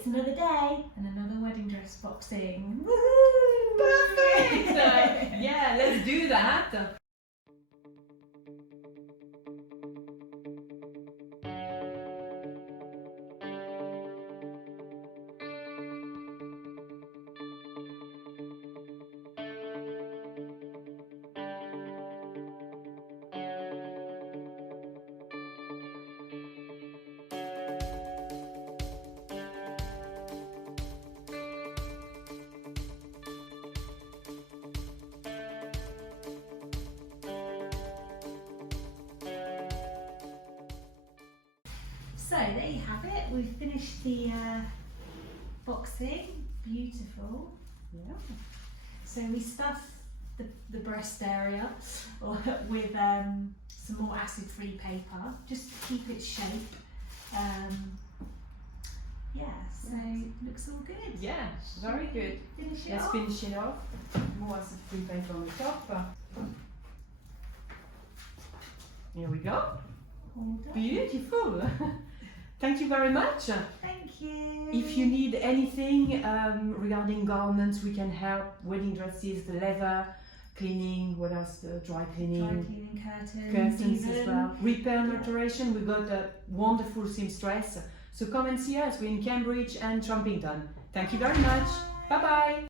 It's another day and another wedding dress boxing. Woohoo! Perfect! Yeah, let's do that. So there you have it. We've finished the boxing. Beautiful. Yeah. So we stuff the breast area with some more acid-free paper, just to keep its shape. Yeah, so it looks all good. Yeah, very good. Finish it Let's off. finish it off. More acid-free paper on the top. Here we go. All done. Beautiful. Thank you very much. Thank you. If you need anything regarding garments, we can help. Wedding dresses, the leather, cleaning, what else? Dry cleaning. Dry cleaning, Curtains as even. well. Repair and alteration. We've got a wonderful seamstress. So come and see us. We're in Cambridge and Trumpington. Thank you very much. Bye bye.